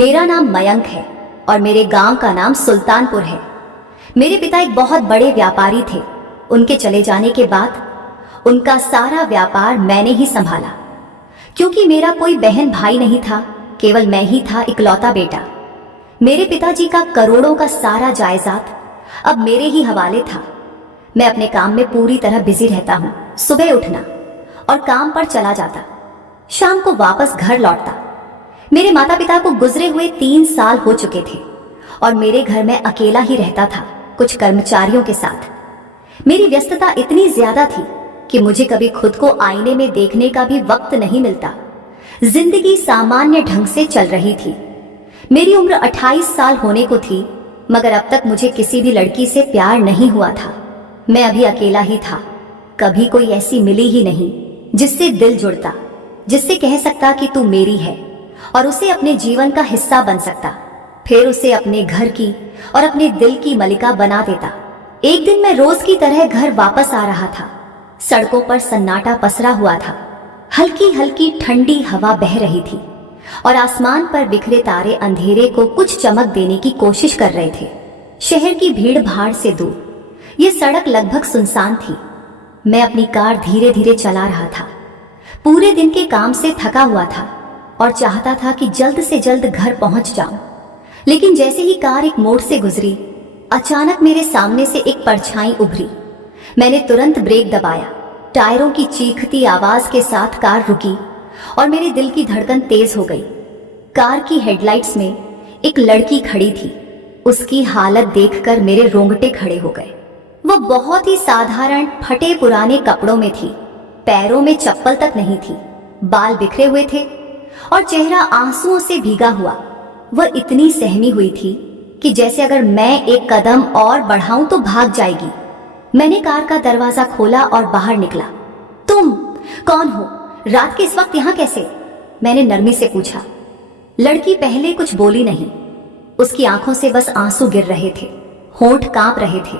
मेरा नाम मयंक है और मेरे गांव का नाम सुल्तानपुर है। मेरे पिता एक बहुत बड़े व्यापारी थे। उनके चले जाने के बाद उनका सारा व्यापार मैंने ही संभाला, क्योंकि मेरा कोई बहन भाई नहीं था, केवल मैं ही था इकलौता बेटा। मेरे पिताजी का करोड़ों का सारा जायदाद अब मेरे ही हवाले था। मैं अपने काम में पूरी तरह बिजी रहता हूँ। सुबह उठना और काम पर चला जाता, शाम को वापस घर लौटता। मेरे माता पिता को गुजरे हुए 3 साल हो चुके थे और मेरे घर में अकेला ही रहता था, कुछ कर्मचारियों के साथ। मेरी व्यस्तता इतनी ज्यादा थी कि मुझे कभी खुद को आईने में देखने का भी वक्त नहीं मिलता। जिंदगी सामान्य ढंग से चल रही थी। मेरी उम्र 28 साल होने को थी, मगर अब तक मुझे किसी भी लड़की से प्यार नहीं हुआ था। मैं अभी अकेला ही था। कभी कोई ऐसी मिली ही नहीं जिससे दिल जुड़ता, जिससे कह सकता कि तू मेरी है और उसे अपने जीवन का हिस्सा बन सकता, फिर उसे अपने घर की और अपने दिल की मलिका बना देता। एक दिन मैं रोज की तरह घर वापस आ रहा था। सड़कों पर सन्नाटा पसरा हुआ था। हल्की हल्की ठंडी हवा बह रही थी और आसमान पर बिखरे तारे अंधेरे को कुछ चमक देने की कोशिश कर रहे थे। शहर की भीड़ भाड़ से दूर ये सड़क लगभग सुनसान थी। मैं अपनी कार धीरे धीरे चला रहा था। पूरे दिन के काम से थका हुआ था और चाहता था कि जल्द से जल्द घर पहुंच जाऊं। लेकिन जैसे ही कार एक मोड़ से गुजरी, अचानक मेरे सामने से एक परछाई उभरी। मैंने तुरंत ब्रेक दबाया। टायरों की चीखती आवाज के साथ कार रुकी और मेरे दिल की धड़कन तेज हो गई। कार की हेडलाइट्स में एक लड़की खड़ी थी। उसकी हालत देखकर मेरे रोंगटे खड़े हो गए। वो बहुत ही साधारण फटे पुराने कपड़ों में थी। पैरों में चप्पल तक नहीं थी। बाल बिखरे हुए थे और चेहरा आंसुओं से भीगा हुआ। वह इतनी सहमी हुई थी कि जैसे अगर मैं एक कदम और बढ़ाऊं तो भाग जाएगी। मैंने कार का दरवाजा खोला और बाहर निकला। तुम कौन हो? रात के इस वक्त यहाँ कैसे? मैंने नरमी से पूछा। लड़की पहले कुछ बोली नहीं। उसकी आंखों से बस आंसू गिर रहे थे, होंठ कांप रहे थे,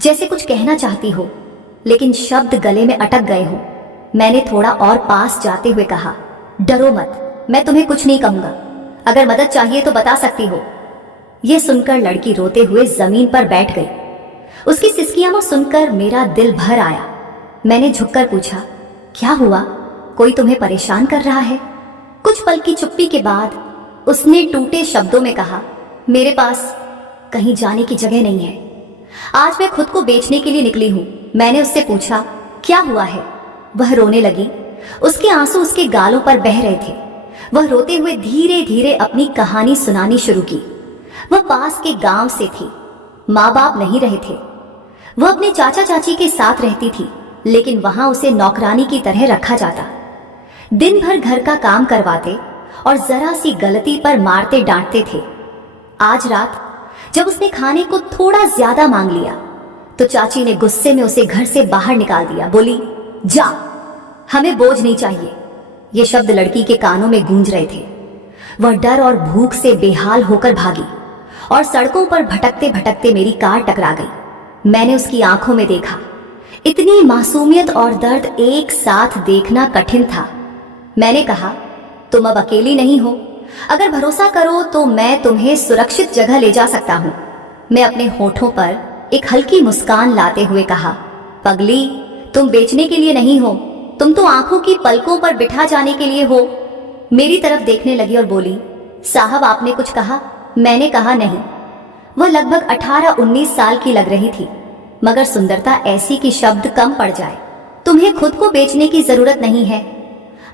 जैसे कुछ कहना चाहती हो लेकिन शब्द गले में अटक गए हो। मैंने थोड़ा और पास जाते हुए कहा, डरो मत, मैं तुम्हें कुछ नहीं कहूंगा। अगर मदद चाहिए तो बता सकती हो। यह सुनकर लड़की रोते हुए जमीन पर बैठ गई। उसकी सिसकियां सुनकर मेरा दिल भर आया। मैंने झुककर पूछा, क्या हुआ? कोई तुम्हें परेशान कर रहा है? कुछ पल की चुप्पी के बाद उसने टूटे शब्दों में कहा, मेरे पास कहीं जाने की जगह नहीं है। आज मैं खुद को बेचने के लिए निकली हूं। मैंने उससे पूछा, क्या हुआ है? वह रोने लगी। उसके आंसू उसके गालों पर बह रहे थे। वह रोते हुए धीरे धीरे अपनी कहानी सुनानी शुरू की। वह पास के गांव से थी। माँ बाप नहीं रहे थे। वह अपने चाचा चाची के साथ रहती थी, लेकिन वहां उसे नौकरानी की तरह रखा जाता। दिन भर घर का काम करवाते और जरा सी गलती पर मारते डांटते थे। आज रात जब उसने खाने को थोड़ा ज्यादा मांग लिया तो चाची ने गुस्से में उसे घर से बाहर निकाल दिया। बोली, जा, हमें बोझ नहीं चाहिए। ये शब्द लड़की के कानों में गूंज रहे थे। वह डर और भूख से बेहाल होकर भागी और सड़कों पर भटकते भटकते मेरी कार टकरा गई। मैंने उसकी आंखों में देखा। इतनी मासूमियत और दर्द एक साथ देखना कठिन था। मैंने कहा, तुम अब अकेली नहीं हो। अगर भरोसा करो तो मैं तुम्हें सुरक्षित जगह ले जा सकता हूं। मैं अपने होठों पर एक हल्की मुस्कान लाते हुए कहा, पगली, तुम बेचने के लिए नहीं हो, तुम तो आंखों की पलकों पर बिठा जाने के लिए हो। मेरी तरफ देखने लगी और बोली, साहब आपने कुछ कहा? मैंने कहा नहीं। वह लगभग 18-19 साल की लग रही थी, मगर सुंदरता ऐसी कि शब्द कम पड़ जाए। तुम्हें खुद को बेचने की जरूरत नहीं है।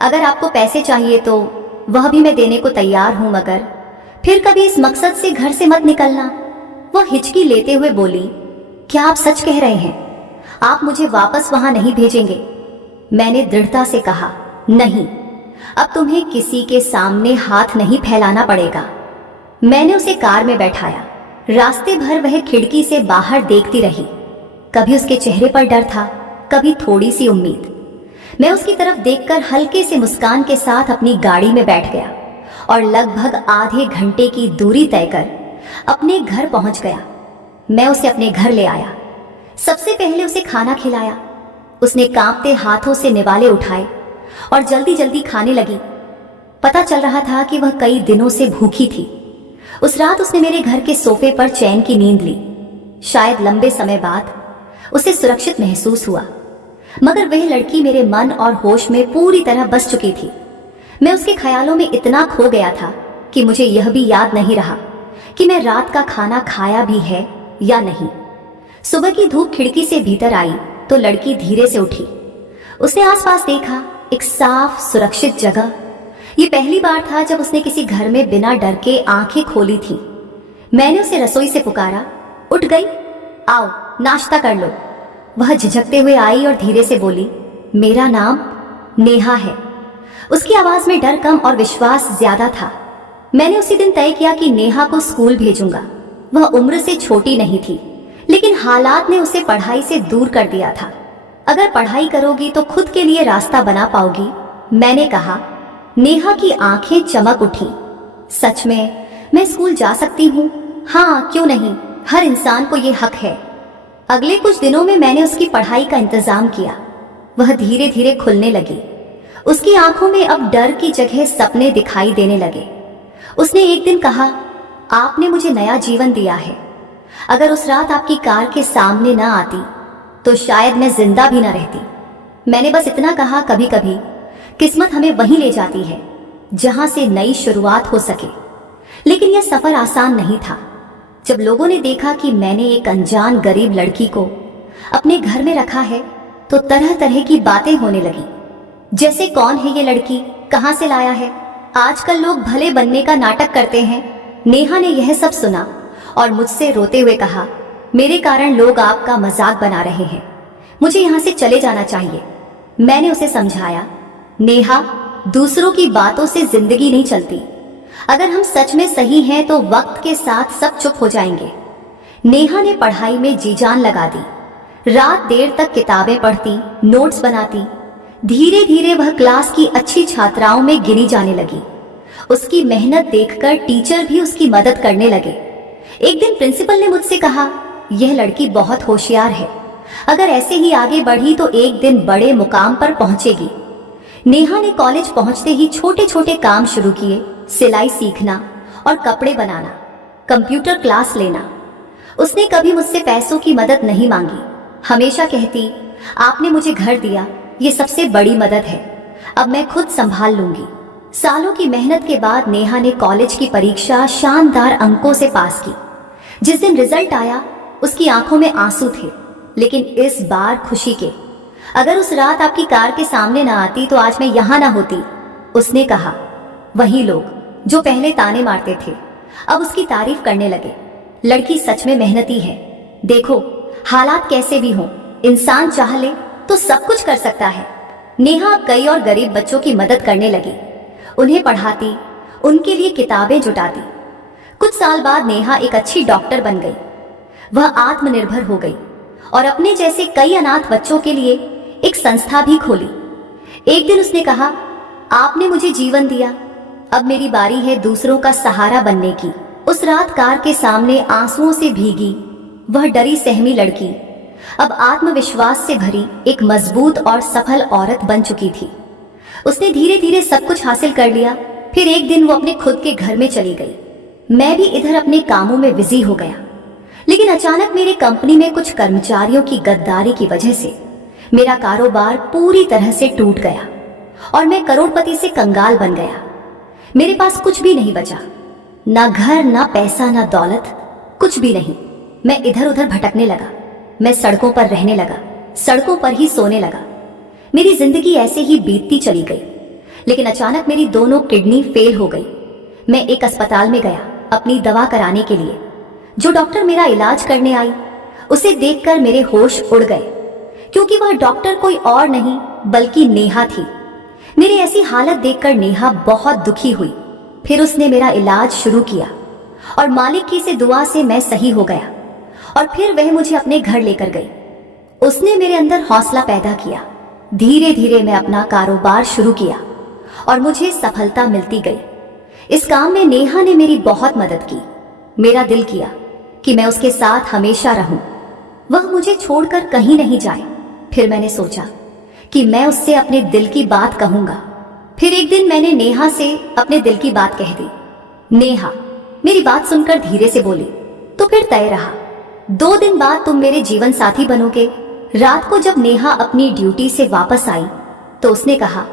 अगर आपको पैसे चाहिए तो वह भी मैं देने को तैयार हूं, मगर फिर कभी इस मकसद से घर से मत निकलना। वह हिचकी लेते हुए बोली, क्या आप सच कह रहे हैं? आप मुझे वापस वहां नहीं भेजेंगे? मैंने दृढ़ता से कहा, नहीं, अब तुम्हें किसी के सामने हाथ नहीं फैलाना पड़ेगा। मैंने उसे कार में बैठाया। रास्ते भर वह खिड़की से बाहर देखती रही। कभी उसके चेहरे पर डर था, कभी थोड़ी सी उम्मीद। मैं उसकी तरफ देखकर हल्के से मुस्कान के साथ अपनी गाड़ी में बैठ गया और लगभग आधे घंटे की दूरी तय कर अपने घर पहुंच गया। मैं उसे अपने घर ले आया। सबसे पहले उसे खाना खिलाया। उसने कांपते हाथों से निवाले उठाए और जल्दी जल्दी खाने लगी। पता चल रहा था कि वह कई दिनों से भूखी थी। उस रात उसने मेरे घर के सोफे पर चैन की नींद ली। शायद लंबे समय बाद उसे सुरक्षित महसूस हुआ, मगर वह लड़की मेरे मन और होश में पूरी तरह बस चुकी थी। मैं उसके ख्यालों में इतना खो गया था कि मुझे यह भी याद नहीं रहा कि मैं रात का खाना खाया भी है या नहीं। सुबह की धूप खिड़की से भीतर आई तो लड़की धीरे से उठी। उसने आसपास देखा, एक साफ सुरक्षित जगह। ये पहली बार था जब उसने किसी घर में बिना डर के आंखें खोली थी। मैंने उसे रसोई से पुकारा, उठ गई, आओ नाश्ता कर लो। वह झिझकते हुए आई और धीरे से बोली, मेरा नाम नेहा है। उसकी आवाज में डर कम और विश्वास ज्यादा था। मैंने उसी दिन तय किया कि नेहा को स्कूल भेजूंगा। वह उम्र से छोटी नहीं थी, लेकिन हालात ने उसे पढ़ाई से दूर कर दिया था। अगर पढ़ाई करोगी तो खुद के लिए रास्ता बना पाओगी, मैंने कहा। नेहा की आंखें चमक उठी। सच में मैं स्कूल जा सकती हूँ? हाँ, क्यों नहीं, हर इंसान को ये हक है। अगले कुछ दिनों में मैंने उसकी पढ़ाई का इंतजाम किया। वह धीरे धीरे खुलने लगी। उसकी आंखों में अब डर की जगह सपने दिखाई देने लगे। उसने एक दिन कहा, आपने मुझे नया जीवन दिया है। अगर उस रात आपकी कार के सामने न आती तो शायद मैं जिंदा भी न रहती। मैंने बस इतना कहा, कभी कभी किस्मत हमें वहीं ले जाती है जहां से नई शुरुआत हो सके। लेकिन यह सफर आसान नहीं था। जब लोगों ने देखा कि मैंने एक अनजान गरीब लड़की को अपने घर में रखा है तो तरह तरह की बातें होने लगी, जैसे कौन है ये लड़की, कहां से लाया है। आजकल लोग भले बनने का नाटक करते हैं। नेहा ने यह सब सुना और मुझसे रोते हुए कहा, मेरे कारण लोग आपका मजाक बना रहे हैं, मुझे यहां से चले जाना चाहिए। मैंने उसे समझाया, नेहा, दूसरों की बातों से जिंदगी नहीं चलती। अगर हम सच में सही हैं तो वक्त के साथ सब चुप हो जाएंगे। नेहा ने पढ़ाई में जी जान लगा दी। रात देर तक किताबें पढ़ती, नोट्स बनाती। धीरे धीरे वह क्लास की अच्छी छात्राओं में गिनी जाने लगी। उसकी मेहनत देखकर टीचर भी उसकी मदद करने लगे। एक दिन प्रिंसिपल ने मुझसे कहा, यह लड़की बहुत होशियार है, अगर ऐसे ही आगे बढ़ी तो एक दिन बड़े मुकाम पर पहुंचेगी। नेहा ने कॉलेज पहुंचते ही छोटे छोटे काम शुरू किए, सिलाई सीखना और कपड़े बनाना, कंप्यूटर क्लास लेना। उसने कभी मुझसे पैसों की मदद नहीं मांगी। हमेशा कहती, आपने मुझे घर दिया, ये सबसे बड़ी मदद है, अब मैं खुद संभाल लूंगी। सालों की मेहनत के बाद नेहा ने कॉलेज की परीक्षा शानदार अंकों से पास की। जिस दिन रिजल्ट आया उसकी आंखों में आंसू थे, लेकिन इस बार खुशी के। अगर उस रात आपकी कार के सामने ना आती तो आज मैं यहां ना होती, उसने कहा। वही लोग जो पहले ताने मारते थे अब उसकी तारीफ करने लगे। लड़की सच में मेहनती है। देखो, हालात कैसे भी हों, इंसान चाह ले तो सब कुछ कर सकता है। नेहा कई और गरीब बच्चों की मदद करने लगी, उन्हें पढ़ाती, उनके लिए किताबें जुटाती। कुछ साल बाद नेहा एक अच्छी डॉक्टर बन गई। वह आत्मनिर्भर हो गई और अपने जैसे कई अनाथ बच्चों के लिए एक संस्था भी खोली। एक दिन उसने कहा, आपने मुझे जीवन दिया, अब मेरी बारी है दूसरों का सहारा बनने की। उस रात कार के सामने आंसुओं से भीगी वह डरी सहमी लड़की अब आत्मविश्वास से भरी एक मजबूत और सफल औरत बन चुकी थी। उसने धीरे धीरे सब कुछ हासिल कर लिया। फिर एक दिन वो अपने खुद के घर में चली गई। मैं भी इधर अपने कामों में बिजी हो गया। लेकिन अचानक मेरे कंपनी में कुछ कर्मचारियों की गद्दारी की वजह से मेरा कारोबार पूरी तरह से टूट गया और मैं करोड़पति से कंगाल बन गया। मेरे पास कुछ भी नहीं बचा, ना घर, ना पैसा, ना दौलत, कुछ भी नहीं। मैं इधर उधर भटकने लगा। मैं सड़कों पर रहने लगा, सड़कों पर ही सोने लगा। मेरी जिंदगी ऐसे ही बीतती चली गई। लेकिन अचानक मेरी दोनों किडनी फेल हो गई। मैं एक अस्पताल में गया अपनी दवा कराने के लिए। जो डॉक्टर मेरा इलाज करने आई उसे देखकर मेरे होश उड़ गए, क्योंकि वह डॉक्टर कोई और नहीं बल्कि नेहा थी। मेरी ऐसी हालत देखकर नेहा बहुत दुखी हुई। फिर उसने मेरा इलाज शुरू किया और मालिक की से दुआ से मैं सही हो गया और फिर वह मुझे अपने घर लेकर गई। उसने मेरे अंदर हौसला पैदा किया। धीरे धीरे मैं अपना कारोबार शुरू किया और मुझे सफलता मिलती गई। इस काम में नेहा ने मेरी बहुत मदद की। मेरा दिल किया कि मैं उसके साथ हमेशा रहूं, वह मुझे छोड़कर कहीं नहीं जाए। फिर मैंने सोचा कि मैं उससे अपने दिल की बात कहूंगा। फिर एक दिन मैंने नेहा से अपने दिल की बात कह दी। नेहा मेरी बात सुनकर धीरे से बोली, तो फिर तय रहा, 2 दिन बाद तुम मेरे जीवन साथी बनोगे। रात को जब नेहा अपनी ड्यूटी से वापस आई तो उसने कहा,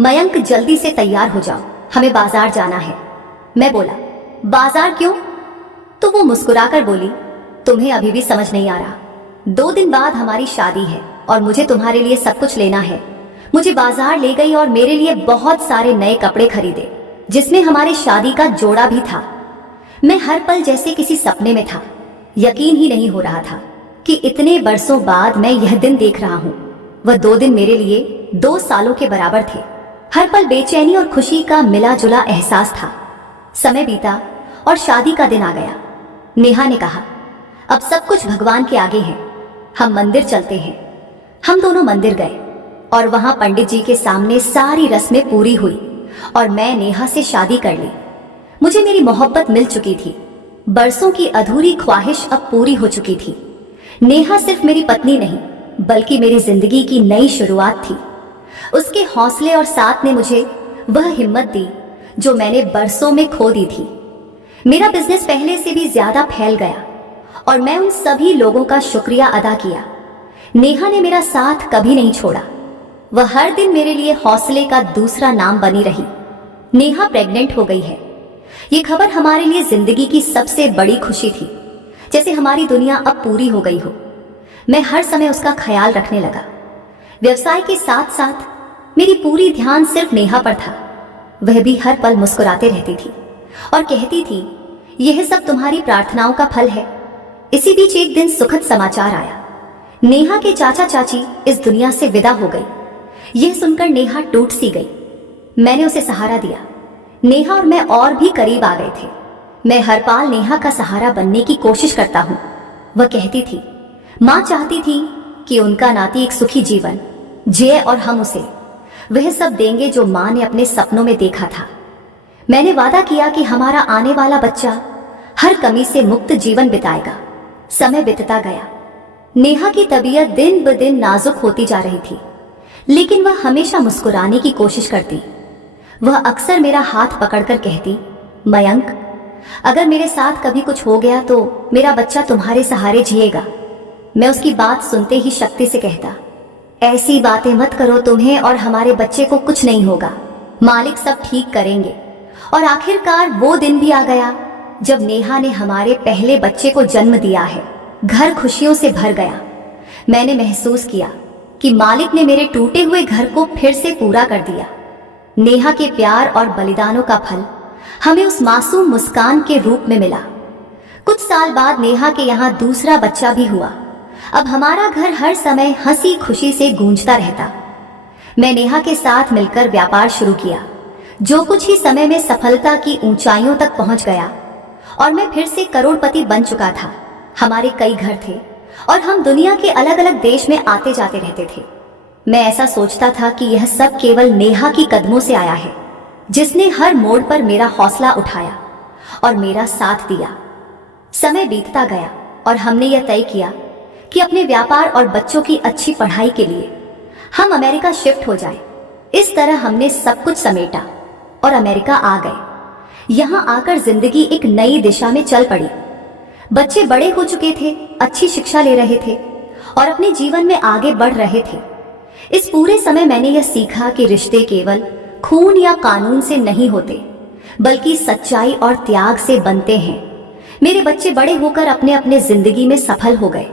मयंक जल्दी से तैयार हो जाओ, हमें बाजार जाना है। मैं बोला, बाजार क्यों? तो वो मुस्कुराकर बोली, तुम्हें अभी भी समझ नहीं आ रहा, 2 दिन बाद हमारी शादी है और मुझे तुम्हारे लिए सब कुछ लेना है। मुझे बाजार ले गई और मेरे लिए बहुत सारे नए कपड़े खरीदे, जिसमें हमारे शादी का जोड़ा भी था। मैं हर पल जैसे किसी सपने में था। यकीन ही नहीं हो रहा था कि इतने बरसों बाद मैं यह दिन देख रहा हूँ। वह 2 दिन मेरे लिए 2 सालों के बराबर थे। हर पल बेचैनी और खुशी का मिला जुला एहसास था। समय बीता और शादी का दिन आ गया। नेहा ने कहा, अब सब कुछ भगवान के आगे है, हम मंदिर चलते हैं। हम दोनों मंदिर गए और वहां पंडित जी के सामने सारी रस्में पूरी हुई और मैं नेहा से शादी कर ली। मुझे मेरी मोहब्बत मिल चुकी थी। बरसों की अधूरी ख्वाहिश अब पूरी हो चुकी थी। नेहा सिर्फ मेरी पत्नी नहीं, बल्कि मेरी जिंदगी की नई शुरुआत थी। उसके हौसले और साथ ने मुझे वह हिम्मत दी जो मैंने बरसों में खो दी थी। मेरा बिजनेस पहले से भी ज्यादा फैल गया और मैं उन सभी लोगों का शुक्रिया अदा किया। नेहा ने मेरा साथ कभी नहीं छोड़ा। वह हर दिन मेरे लिए हौसले का दूसरा नाम बनी रही। नेहा प्रेग्नेंट हो गई है। ये खबर हमारे लिए जिंदगी की सबसे बड़ी खुशी थी, जैसे हमारी दुनिया अब पूरी हो गई हो। मैं हर समय उसका ख्याल रखने लगा। व्यवसाय के साथ साथ मेरी पूरी ध्यान सिर्फ नेहा पर था। वह भी हर पल मुस्कुराते रहती थी और कहती थी, यह सब तुम्हारी प्रार्थनाओं का फल है। इसी बीच एक दिन सुखद समाचार आया। नेहा के चाचा चाची इस दुनिया से विदा हो गई। यह सुनकर नेहा टूट सी गई। मैंने उसे सहारा दिया। नेहा और मैं और भी करीब आ गए थे। मैं हर पल नेहा का सहारा बनने की कोशिश करता हूँ। वह कहती थी, माँ चाहती थी कि उनका नाती एक सुखी जीवन जिए और हम उसे वह सब देंगे जो माँ ने अपने सपनों में देखा था। मैंने वादा किया कि हमारा आने वाला बच्चा हर कमी से मुक्त जीवन बिताएगा। समय बीतता गया। नेहा की तबीयत दिन ब दिन नाजुक होती जा रही थी, लेकिन वह हमेशा मुस्कुराने की कोशिश करती। वह अक्सर मेरा हाथ पकड़कर कहती, मयंक, अगर मेरे साथ कभी कुछ हो गया तो मेरा बच्चा तुम्हारे सहारे जिएगा। मैं उसकी बात सुनते ही शक्ति से कहता, ऐसी बातें मत करो, तुम्हें और हमारे बच्चे को कुछ नहीं होगा, मालिक सब ठीक करेंगे। और आखिरकार वो दिन भी आ गया जब नेहा ने हमारे पहले बच्चे को जन्म दिया है। घर खुशियों से भर गया। मैंने महसूस किया कि मालिक ने मेरे टूटे हुए घर को फिर से पूरा कर दिया। नेहा के प्यार और बलिदानों का फल हमें उस मासूम मुस्कान के रूप में मिला। कुछ साल बाद नेहा के यहाँ दूसरा बच्चा भी हुआ। अब हमारा घर हर समय हंसी खुशी से गूंजता रहता। मैं नेहा के साथ मिलकर व्यापार शुरू किया, जो कुछ ही समय में सफलता की ऊंचाइयों तक पहुंच गया और मैं फिर से करोड़पति बन चुका था। हमारे कई घर थे और हम दुनिया के अलग अलग देश में आते जाते रहते थे। मैं ऐसा सोचता था कि यह सब केवल नेहा की कदमों से आया है, जिसने हर मोड़ पर मेरा हौसला उठाया और मेरा साथ दिया। समय बीतता गया और हमने यह तय किया कि अपने व्यापार और बच्चों की अच्छी पढ़ाई के लिए हम अमेरिका शिफ्ट हो जाए। इस तरह हमने सब कुछ समेटा और अमेरिका आ गए। यहाँ आकर जिंदगी एक नई दिशा में चल पड़ी। बच्चे बड़े हो चुके थे, अच्छी शिक्षा ले रहे थे और अपने जीवन में आगे बढ़ रहे थे। इस पूरे समय मैंने यह सीखा कि रिश्ते केवल खून या कानून से नहीं होते, बल्कि सच्चाई और त्याग से बनते हैं। मेरे बच्चे बड़े होकर अपने अपने जिंदगी में सफल हो गए।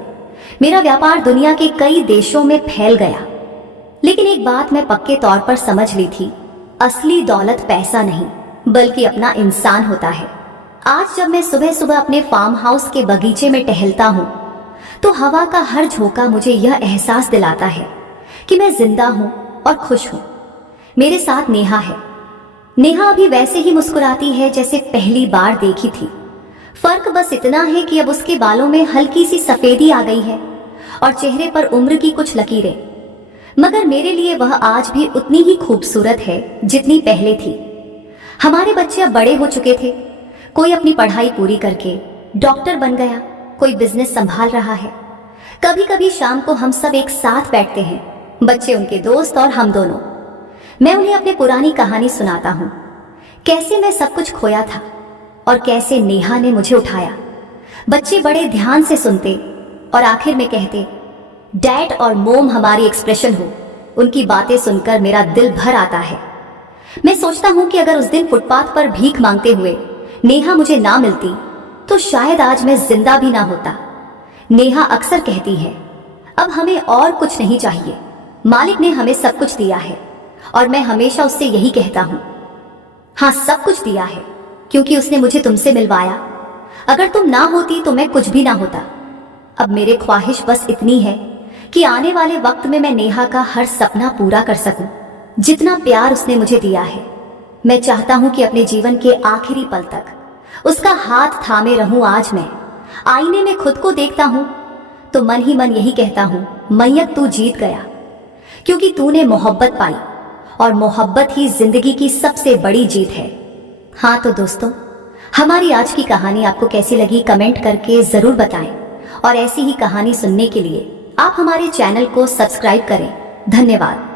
मेरा व्यापार दुनिया के कई देशों में फैल गया। लेकिन एक बात मैं पक्के तौर पर समझ ली थी, असली दौलत पैसा नहीं, बल्कि अपना इंसान होता है। आज जब मैं सुबह सुबह अपने फार्म हाउस के बगीचे में टहलता हूँ, तो हवा का हर झोंका मुझे यह एहसास दिलाता है कि मैं जिंदा हूँ और खुश हूँ। मेरे साथ नेहा है। नेहा अभी वैसे ही मुस्कुराती है जैसे पहली बार देखी थी। फर्क बस इतना है कि अब उसके बालों में हल्की सी सफेदी आ गई है और चेहरे पर उम्र की कुछ लकीरें। मगर मेरे लिए वह आज भी उतनी ही खूबसूरत है जितनी पहले थी। हमारे बच्चे अब बड़े हो चुके थे। कोई अपनी पढ़ाई पूरी करके डॉक्टर बन गया, कोई बिजनेस संभाल रहा है। कभी कभी शाम को हम सब एक साथ बैठते हैं, बच्चे, उनके दोस्त और हम दोनों। मैं उन्हें अपनी पुरानी कहानी सुनाता हूँ, कैसे मैं सब कुछ खोया था और कैसे नेहा ने मुझे उठाया। बच्चे बड़े ध्यान से सुनते और आखिर में कहते, डैड और मोम हमारी एक्सप्रेशन हो। उनकी बातें सुनकर मेरा दिल भर आता है। मैं सोचता हूँ कि अगर उस दिन फुटपाथ पर भीख मांगते हुए नेहा मुझे ना मिलती तो शायद आज मैं जिंदा भी ना होता। नेहा अक्सर कहती है, अब हमें और कुछ नहीं चाहिए, मालिक ने हमें सब कुछ दिया है। और मैं हमेशा उससे यही कहता हूँ, हाँ सब कुछ दिया है, क्योंकि उसने मुझे तुमसे मिलवाया। अगर तुम ना होती तो मैं कुछ भी ना होता। अब मेरी ख्वाहिश बस इतनी है कि आने वाले वक्त में मैं नेहा का हर सपना पूरा कर सकूं, जितना प्यार उसने मुझे दिया है। मैं चाहता हूं कि अपने जीवन के आखिरी पल तक उसका हाथ थामे रहूं। आज मैं आईने में खुद को देखता हूं तो मन ही मन यही कहता हूं, मैयत तू जीत गया, क्योंकि तूने मोहब्बत पाई और मोहब्बत ही जिंदगी की सबसे बड़ी जीत है। हाँ तो दोस्तों, हमारी आज की कहानी आपको कैसी लगी कमेंट करके जरूर बताएं और ऐसी ही कहानी सुनने के लिए आप हमारे चैनल को सब्सक्राइब करें। धन्यवाद।